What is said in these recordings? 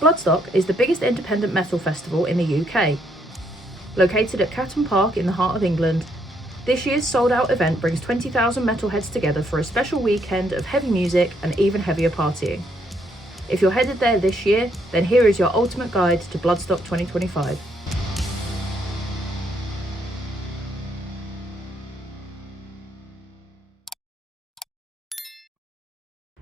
Bloodstock is the biggest independent metal festival in the UK. Located at Catton Park in the heart of England, this year's sold-out event brings 20,000 metalheads together for a special weekend of heavy music and even heavier partying. If you're headed there this year, then here is your ultimate guide to Bloodstock 2025.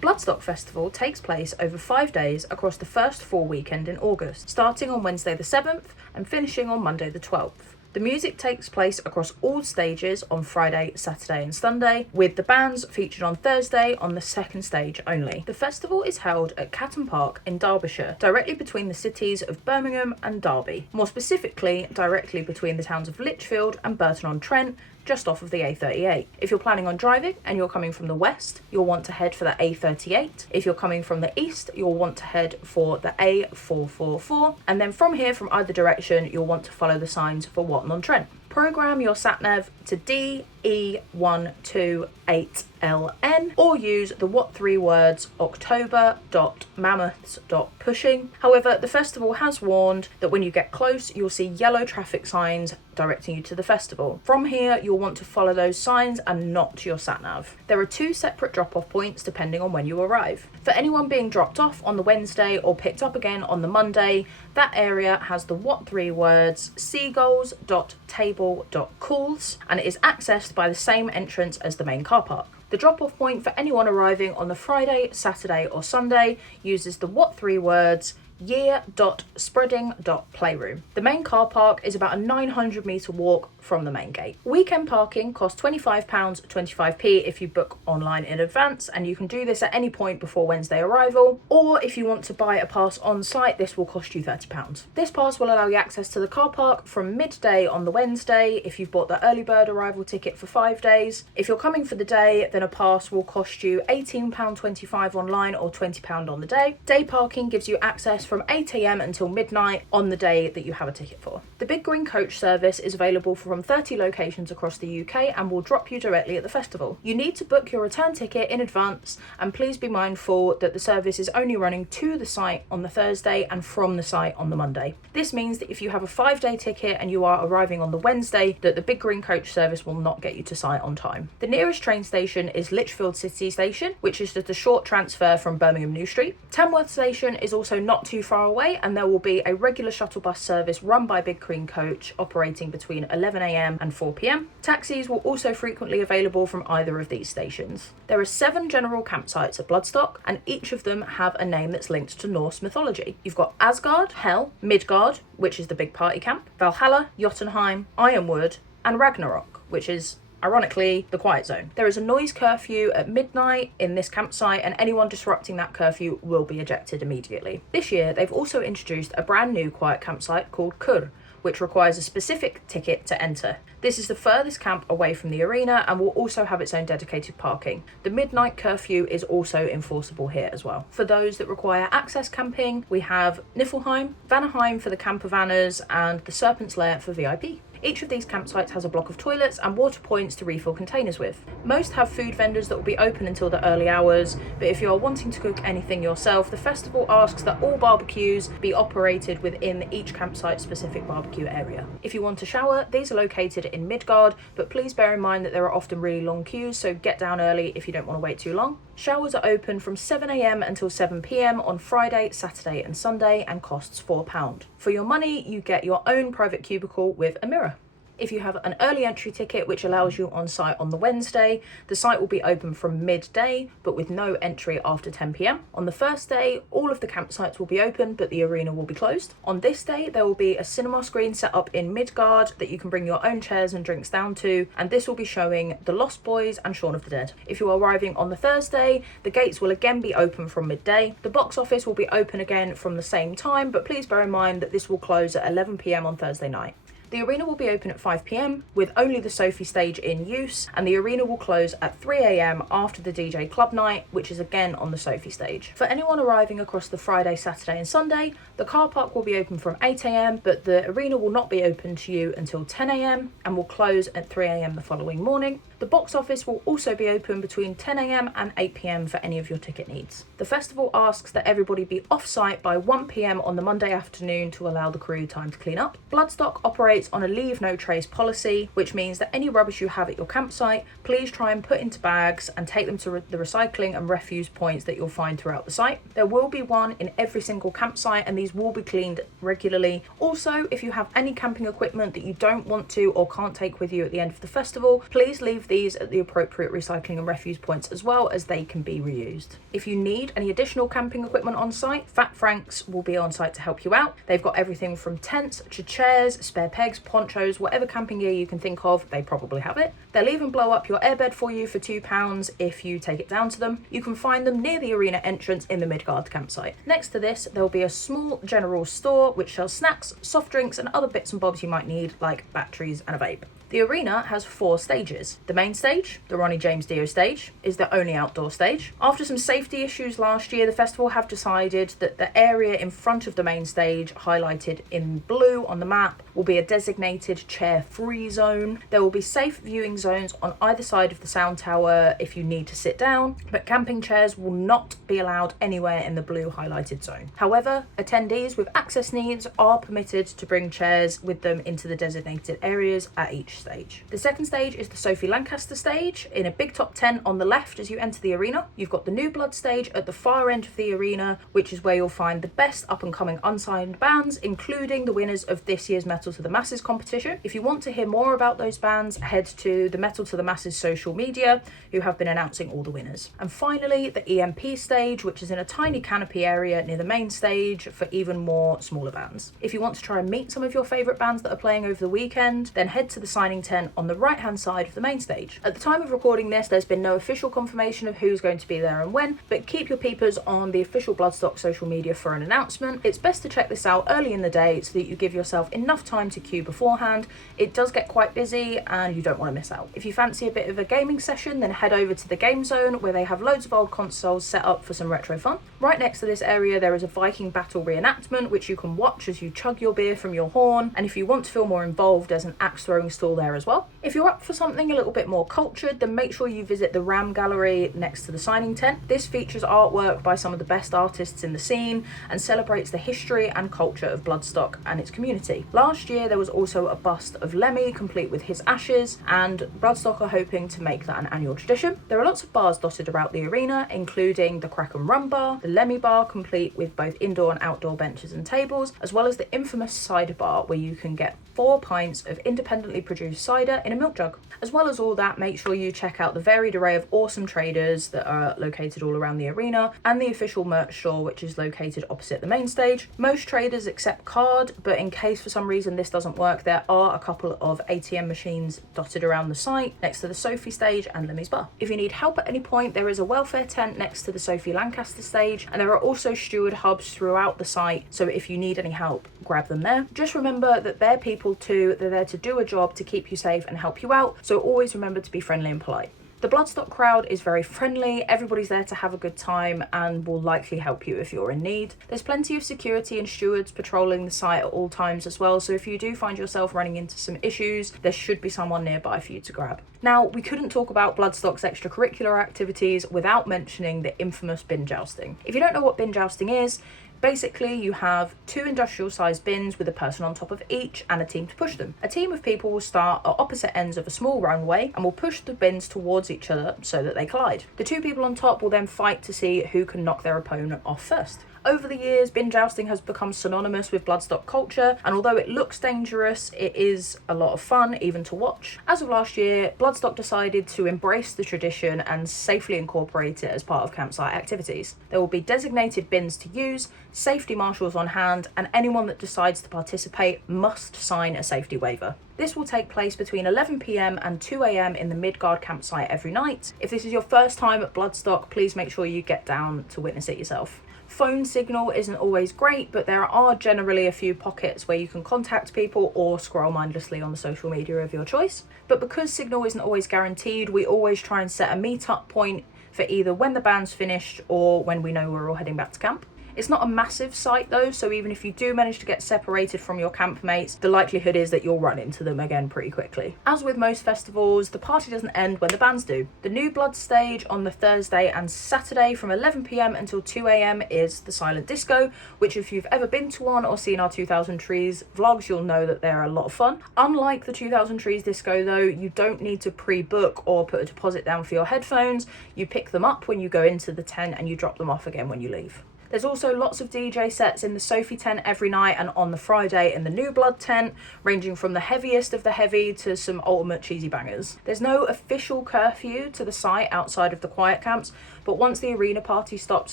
Bloodstock Festival takes place over 5 days across the first full weekend in August, starting on Wednesday the 7th and finishing on Monday the 12th. The music takes place across all stages on Friday, Saturday and Sunday, with the bands featured on Thursday on the second stage only. The festival is held at Catton Park in Derbyshire, directly between the cities of Birmingham and Derby, more specifically directly between the towns of Lichfield and Burton-on-Trent, just off of the A38. If you're planning on driving and you're coming from the west, you'll want to head for the A38. If you're coming from the east, you'll want to head for the A444. And then from here, from either direction, you'll want to follow the signs for Watton-on-Trent. Program your sat-nav to DE128LN or use the what 3 words october.mammoths.pushing. However, the festival has warned that when you get close, you'll see yellow traffic signs directing you to the festival. From here, you'll want to follow those signs and not your sat-nav. There are 2 separate drop-off points depending on when you arrive. For anyone being dropped off on the Wednesday or picked up again on the Monday, that area has the what 3 words seagulls.table.cools and it is accessed by the same entrance as the main car park. The drop-off point for anyone arriving on the Friday, Saturday or Sunday uses the what 3 words year.spreading.playroom. The main car park is about a 900 metre walk from the main gate. Weekend parking costs £25 25p if you book online in advance, and you can do this at any point before Wednesday arrival, or if you want to buy a pass on site, this will cost you £30. This pass will allow you access to the car park from midday on the Wednesday if you've bought the early bird arrival ticket for 5 days. If you're coming for the day, then a pass will cost you £18.25 online or £20 on the day. Day parking gives you access from 8 AM until midnight on the day that you have a ticket for. The Big Green Coach service is available from 30 locations across the UK and will drop you directly at the festival. You need to book your return ticket in advance, and please be mindful that the service is only running to the site on the Thursday and from the site on the Monday. This means that if you have a 5-day ticket and you are arriving on the Wednesday, that the Big Green Coach service will not get you to site on time. The nearest train station is Lichfield City Station, which is just a short transfer from Birmingham New Street. Tamworth Station is also not too far away, and there will be a regular shuttle bus service run by Big Green Coach operating between 11 AM and 4 PM. Taxis will also frequently available from either of these stations. There are 7 general campsites at Bloodstock, and each of them have a name that's linked to Norse mythology. You've got Asgard, Hel, Midgard, which is the big party camp, Valhalla, Jotunheim, Ironwood, and Ragnarok, which is ironically the quiet zone. There is a noise curfew at midnight in this campsite, and anyone disrupting that curfew will be ejected immediately. This year, they've also introduced a brand new quiet campsite called Kur, which requires a specific ticket to enter. This is the furthest camp away from the arena and will also have its own dedicated parking. The midnight curfew is also enforceable here as well. For those that require access camping, we have Niflheim, Vanaheim for the camper vanners, and the Serpent's Lair for VIP. Each of these campsites has a block of toilets and water points to refill containers with. Most have food vendors that will be open until the early hours, but if you are wanting to cook anything yourself, the festival asks that all barbecues be operated within each campsite specific barbecue area. If you want to shower, these are located in Midgard, but please bear in mind that there are often really long queues, so get down early if you don't want to wait too long. Showers are open from 7 AM until 7 PM on Friday, Saturday and Sunday and costs £4. For your money, you get your own private cubicle with a mirror. If you have an early entry ticket which allows you on site on the Wednesday, the site will be open from midday but with no entry after 10 PM. On the first day, all of the campsites will be open but the arena will be closed. On this day, there will be a cinema screen set up in Midgard that you can bring your own chairs and drinks down to, and this will be showing The Lost Boys and Shaun of the Dead. If you are arriving on the Thursday, the gates will again be open from midday. The box office will be open again from the same time, but please bear in mind that this will close at 11 PM on Thursday night. The arena will be open at 5 p.m. with only the Sophie stage in use, and the arena will close at 3 a.m. after the DJ club night, which is again on the Sophie stage. For anyone arriving across the Friday, Saturday and Sunday, the car park will be open from 8 a.m, but the arena will not be open to you until 10 a.m. and will close at 3 a.m. the following morning. The box office will also be open between 10 a.m. and 8 p.m. for any of your ticket needs. The festival asks that everybody be off-site by 1 p.m. on the Monday afternoon to allow the crew time to clean up. Bloodstock operates on a leave no trace policy, which means that any rubbish you have at your campsite, please try and put into bags and take them to the recycling and refuse points that you'll find throughout the site. There will be one in every single campsite, and these will be cleaned regularly. Also, if you have any camping equipment that you don't want to or can't take with you at the end of the festival, please leave these at the appropriate recycling and refuse points as well, as they can be reused. If you need any additional camping equipment on site, Fat Frank's will be on site to help you out. They've got everything from tents to chairs, spare pegs, ponchos, whatever camping gear you can think of, they probably have it. They'll even blow up your airbed for you for £2 if you take it down to them. You can find them near the arena entrance in the Midgard campsite. Next to this, there will be a small general store which sells snacks, soft drinks and other bits and bobs you might need, like batteries and a vape. The arena has 4 stages. The main stage, the Ronnie James Dio stage, is the only outdoor stage. After some safety issues last year, the festival have decided that the area in front of the main stage, highlighted in blue on the map, will be a designated chair-free zone. There will be safe viewing zones on either side of the sound tower if you need to sit down, but camping chairs will not be allowed anywhere in the blue highlighted zone. However, attendees with access needs are permitted to bring chairs with them into the designated areas at each stage. The second stage is the Sophie Lancaster stage, in a big top tent on the left as you enter the arena. You've got the New Blood stage at the far end of the arena, which is where you'll find the best up and coming unsigned bands, including the winners of this year's Metal to the Masses competition. If you want to hear more about those bands, head to the Metal to the Masses social media, who have been announcing all the winners. And finally, the EMP stage, which is in a tiny canopy area near the main stage for even more smaller bands. If you want to try and meet some of your favourite bands that are playing over the weekend, then head to the signing tent on the right hand side of the main stage. At the time of recording this, there's been no official confirmation of who's going to be there and when, but keep your peepers on the official Bloodstock social media for an announcement. It's best to check this out early in the day so that you give yourself enough time to queue beforehand. It does get quite busy and you don't want to miss out. If you fancy a bit of a gaming session, then head over to the game zone, where they have loads of old consoles set up for some retro fun. Right next to this area there is a Viking battle reenactment which you can watch as you chug your beer from your horn, and if you want to feel more involved, there's an axe throwing stall there as well. If you're up for something a little bit more cultured, then make sure you visit the Ram Gallery next to the signing tent. This features artwork by some of the best artists in the scene and celebrates the history and culture of Bloodstock and its community. Last year there was also a bust of Lemmy complete with his ashes, and Bloodstock are hoping to make that an annual tradition. There are lots of bars dotted around the arena, including the Crack and Rum bar, the Lemmy bar complete with both indoor and outdoor benches and tables, as well as the infamous cider bar where you can get 4 pints of independently produced cider in a milk jug. As well as all that, make sure you check out the varied array of awesome traders that are located all around the arena, and the official merch store, which is located opposite the main stage. Most traders accept card, but in case for some reason this doesn't work, there are a couple of ATM machines dotted around the site next to the Sophie stage and Lemmy's bar. If you need help at any point, there is a welfare tent next to the Sophie Lancaster stage, and there are also steward hubs throughout the site, so if you need any help, grab them there. Just remember that they're people too, they're there to do a job to keep you safe and help you out, so always remember to be friendly and polite. The Bloodstock crowd is very friendly, everybody's there to have a good time and will likely help you if you're in need. There's plenty of security and stewards patrolling the site at all times as well, so if you do find yourself running into some issues, there should be someone nearby for you to grab. Now, we couldn't talk about Bloodstock's extracurricular activities without mentioning the infamous bin jousting. If you don't know what bin jousting is, basically, you have 2 industrial-sized bins with a person on top of each and a team to push them. A team of people will start at opposite ends of a small runway and will push the bins towards each other so that they collide. The 2 people on top will then fight to see who can knock their opponent off first. Over the years, bin jousting has become synonymous with Bloodstock culture, and although it looks dangerous, it is a lot of fun even to watch. As of last year, Bloodstock decided to embrace the tradition and safely incorporate it as part of campsite activities. There will be designated bins to use, safety marshals on hand, and anyone that decides to participate must sign a safety waiver. This will take place between 11 p.m. and 2 a.m. in the Midgard campsite every night. If this is your first time at Bloodstock, please make sure you get down to witness it yourself. Phone signal isn't always great, but there are generally a few pockets where you can contact people or scroll mindlessly on the social media of your choice. But because signal isn't always guaranteed, we always try and set a meet-up point for either when the band's finished or when we know we're all heading back to camp. It's not a massive site though, so even if you do manage to get separated from your campmates, the likelihood is that you'll run into them again pretty quickly. As with most festivals, the party doesn't end when the bands do. The New Blood stage on the Thursday and Saturday from 11 PM until 2 AM is the Silent Disco, which if you've ever been to one or seen our 2000 Trees vlogs, you'll know that they're a lot of fun. Unlike the 2000 Trees Disco though, you don't need to pre-book or put a deposit down for your headphones. You pick them up when you go into the tent and you drop them off again when you leave. There's also lots of DJ sets in the Sophie tent every night and on the Friday in the New Blood tent, ranging from the heaviest of the heavy to some ultimate cheesy bangers. There's no official curfew to the site outside of the quiet camps, but once the arena party stops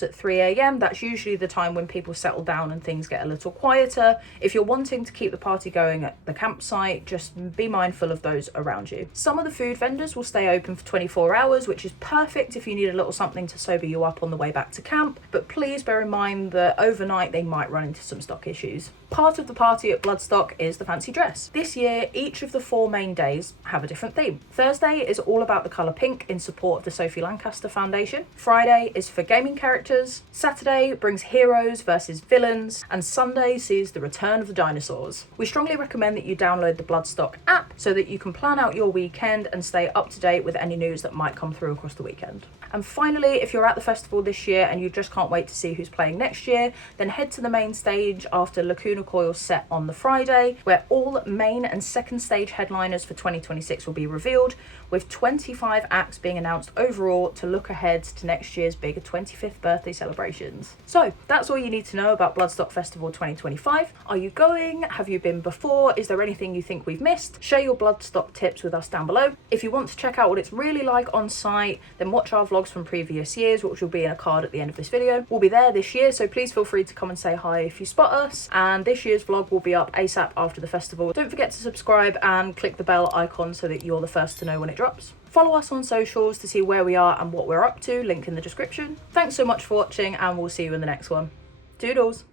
at 3 AM, that's usually the time when people settle down and things get a little quieter. If you're wanting to keep the party going at the campsite, just be mindful of those around you. Some of the food vendors will stay open for 24 hours, which is perfect if you need a little something to sober you up on the way back to camp, but please bear in mind that overnight they might run into some stock issues. Part of the party at Bloodstock is the fancy dress. This year, each of the 4 main days have a different theme. Thursday is all about the colour pink in support of the Sophie Lancaster Foundation. Friday is for gaming characters. Saturday brings heroes versus villains. And Sunday sees the return of the dinosaurs. We strongly recommend that you download the Bloodstock app so that you can plan out your weekend and stay up to date with any news that might come through across the weekend. And finally, if you're at the festival this year and you just can't wait to see who's playing next year, then head to the main stage after Lacuna Coil's set on the Friday, where all main and second stage headliners for 2026 will be revealed, with 25 acts being announced overall to look ahead to next year's bigger 25th birthday celebrations. So that's all you need to know about Bloodstock Festival 2025. Are you going? Have you been before? Is there anything you think we've missed? Share your Bloodstock tips with us down below. If you want to check out what it's really like on site, then watch our vlogs from previous years, which will be in a card at the end of this video. We'll be there this year, so please feel free to come and say hi if you spot us, and this year's vlog will be up ASAP after the festival. Don't forget to subscribe and click the bell icon so that you're the first to know when it drops. Follow us on socials to see where we are and what we're up to, link in the description. Thanks so much for watching, and we'll see you in the next one. Doodles!